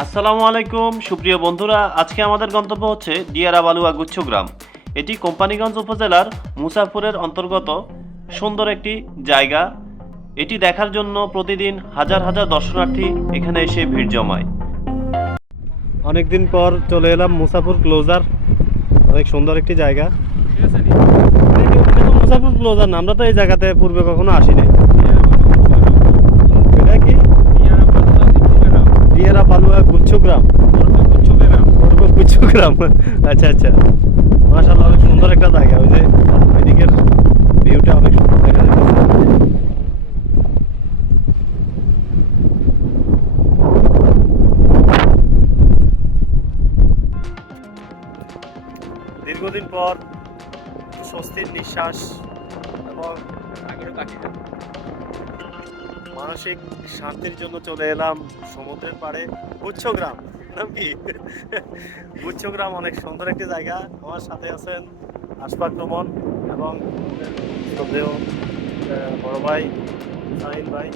আসসালামু আলাইকুম সুপ্রিয় বন্ধুরা আজকে আমাদের গন্তব্য হচ্ছে ডিয়ারা বালুয়া গুচ্ছগ্রাম। এটি কোম্পানিগঞ্জ উপজেলার মুসাফুরের অন্তর্গত সুন্দর একটি জায়গা। এটি দেখার জন্য প্রতিদিন হাজার হাজার দর্শনার্থী এখানে এসে ভিড় জমায়। অনেকদিন পর চলে এলাম মুসাফুর ক্লোজার অনেক সুন্দর একটি জায়গা। মুসাফুর ক্লোজার আমরা তো এই জায়গাতে পূর্বে কখনো আসিনি এটা কি ডিয়ারা বালুয়া গুচ্ছগ্রাম পূর্ব গুচ্ছগ্রাম আচ্ছা আচ্ছা মাশাআল্লাহ অনেক সুন্দর একটা জায়গা। ওই যে ওইদিকের ভিউটা অনেক সুন্দর দেখা যাচ্ছে। দীর্ঘদিন পর স্বস্তির নিঃশ্বাস এবং মানসিক শান্তির জন্য চলে এলাম সমুদ্রের পাড়ে গুচ্ছগ্রাম নাম কি? গুচ্ছগ্রাম অনেক সুন্দর একটি জায়গা। আমার সাথে আছেন আশফাক রমন এবং শ্রদ্ধেয় বড় ভাই সাহিদ ভাই।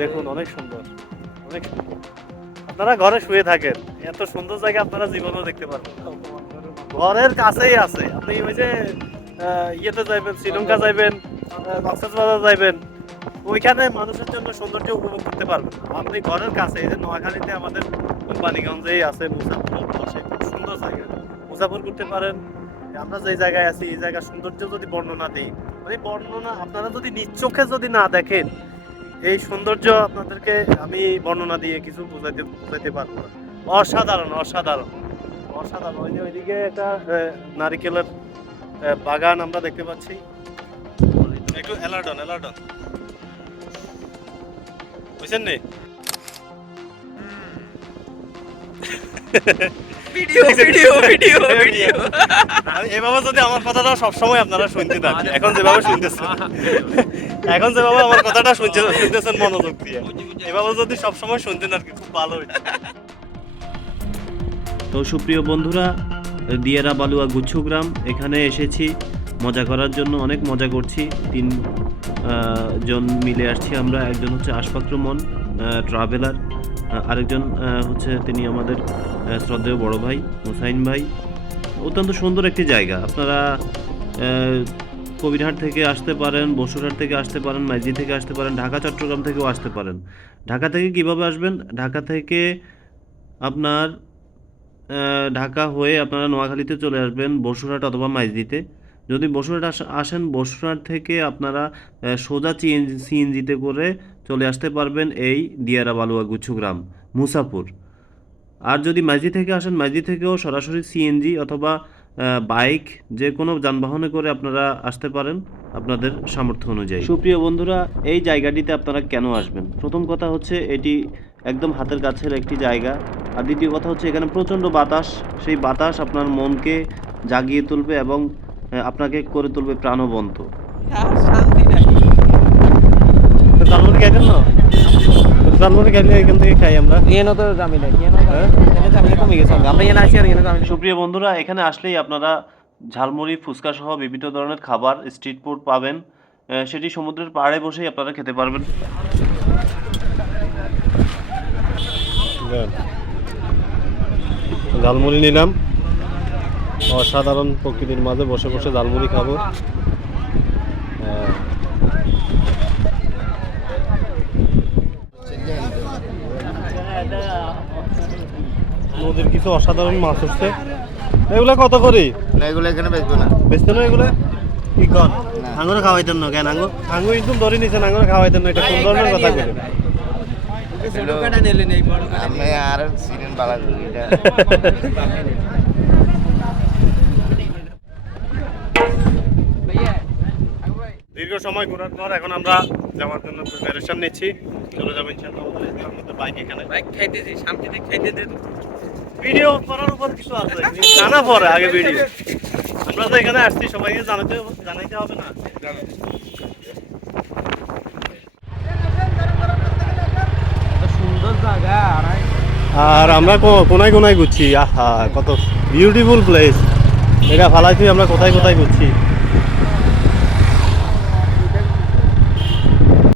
দেখুন, অনেক সুন্দর। অনেক সুন্দর। আপনারা ঘরে শুয়ে থাকেন। এত সুন্দর জায়গা আপনারা জীবনেও দেখতে পারবেন ঘরের কাছেই আছে। আপনি ওই যে ইয়েতে যাইবেন, শ্রীলঙ্কা যাইবেন কক্সবাজার যাইবেন। ওইখানে মানুষের জন্য সৌন্দর্য উপভোগ করতে পারবেন। আপনি ঘরের কাছে, এই যে নোয়াখালীতে আমাদের কোম্পানিগঞ্জেই আছে মুসাফর পাশে খুব সুন্দর জায়গা। মুসাফর করতে পারেন। আমরা যে জায়গায় আছি, এই জায়গার সৌন্দর্য যদি বর্ণনা দিই মানে বর্ণনা আপনারা যদি নিজ চোখে যদি না দেখেন, এই সৌন্দর্য আপনাদেরকে আমি বর্ণনা দিয়ে কিছু বোঝাইতে বোঝাইতে পারব অসাধারণ অসাধারণ। অসাধারণ। ওই যে ওইদিকে একটা নারিকেলের বাগান আমরা দেখতে পাচ্ছি। একটু এলার্ডন এলার্ডন বুঝছেন নি? Video video video video. আমি এভাবে যদি আমার কথাটা সবসময় আপনারা শুনতে থাকেন এখন যেভাবে শুনতেছেন। এখন যেভাবে আমার কথাটা শুনছে শুনতেছেন মনোযোগ দিয়ে। এভাবে যদি সবসময় শুনতেন আর কি খুব ভালো তো সুপ্রিয় বন্ধুরা দিয়ারা বালুয়া গুচ্ছগ্রাম এখানে এসেছি। মজা করার জন্য অনেক মজা করছি। তিন জন মিলে আসছি আমরা। একজন হচ্ছে আশফাক ট্রাভেলার আরেকজন হচ্ছে তিনি আমাদের শ্রদ্ধেয় বড় ভাই, হোসাইন ভাই। অত্যন্ত সুন্দর একটি জায়গা। আপনারা কবিরহাট থেকে আসতে পারেন, বসুরহাট থেকে আসতে পারেন, মাইজি থেকে আসতে পারেন, ঢাকা, চট্টগ্রাম থেকেও আসতে পারেন। ঢাকা থেকে কীভাবে আসবেন? ঢাকা থেকে আপনার ঢাকা হয়ে আপনারা নোয়াখালীতে চলে আসবেন বসুরহাট অথবা মাইজদিতে। যদি বসুরহাট আস- আসেন, বসুরহাট থেকে আপনারা সোজা সিএনজি সিএনজিতে করে চলে আসতে পারবেন এই দিয়ারা বালুয়া গুচ্ছগ্রাম মুসাপুর আর যদি মাইজি থেকে আসেন মাইজি থেকেও সরাসরি সিএনজি অথবা বাইক যে কোনো যানবাহনে করে আপনারা আসতে পারেন আপনাদের সামর্থ্য অনুযায়ী। সুপ্রিয় বন্ধুরা, এই জায়গাটিতে আপনারা কেন আসবেন? প্রথম কথা হচ্ছে এটি একদম হাতের কাছের একটি জায়গা। আর দ্বিতীয় কথা হচ্ছে এখানে প্রচণ্ড বাতাস। সেই বাতাস আপনার মনকে জাগিয়ে তুলবে এবং আপনাকে করে তুলবে প্রাণবন্ত। না? খাইলে এখান থেকে খাই আমরা। ইয়েনো তো জামি নাই ইয়েনো হ্যাঁ? এনে জামি কমে গেছে আমরা ইয়েনো আসি আর ইয়েনো সুপ্রিয় বন্ধুরা এখানে আসলেই আপনারা ঝালমুড়ি ফুচকা সহ বিভিন্ন ধরনের খাবার স্ট্রিট ফুড পাবেন। সেটি সমুদ্রের পাড়ে বসেই আপনারা খেতে পারবেন। ঝালমুড়ি নিলাম। অসাধারণ প্রকৃতির মাঝে বসে বসে ঝালমুড়ি খাব। নদীর কিছু অসাধারণ মাছ হচ্ছে। এগুলা কত করি? না এগুলো এখানে বেচবো না। বেচতে না এগুলা? কি কন। আঙুরে খাওয়াইতেন না কেন? আঙুর আঙুর কিন্তু ধরে নিছেন আঙুরে খাওয়াইতেন না। এটা কোন ধরনের কথা বলে আর সিরেন বালা এটা। দীর্ঘ সময় ঘোরার পর এখন আমরা যাওয়ার জন্য প্রিপারেশন নিচ্ছি। চলে যাব ইনশাআল্লাহ আমাদের আমাদের বাইক এখানে। ভাই খাইতেছি শান্তিতে খাইতে দে ভিডিও করার উপর কিছু আছে জানা পরে আগে ভিডিও আমরা তো এখানে আসছি সবাইকে জানাতে জানাইতে হবে না এত সুন্দর জায়গা আর আমরা কোনায় কোনায় ঘুরছি, আহা, কত বিউটিফুল প্লেস এটা ফালাইছি, আমরা কোথায় কোথায় ঘুরছি।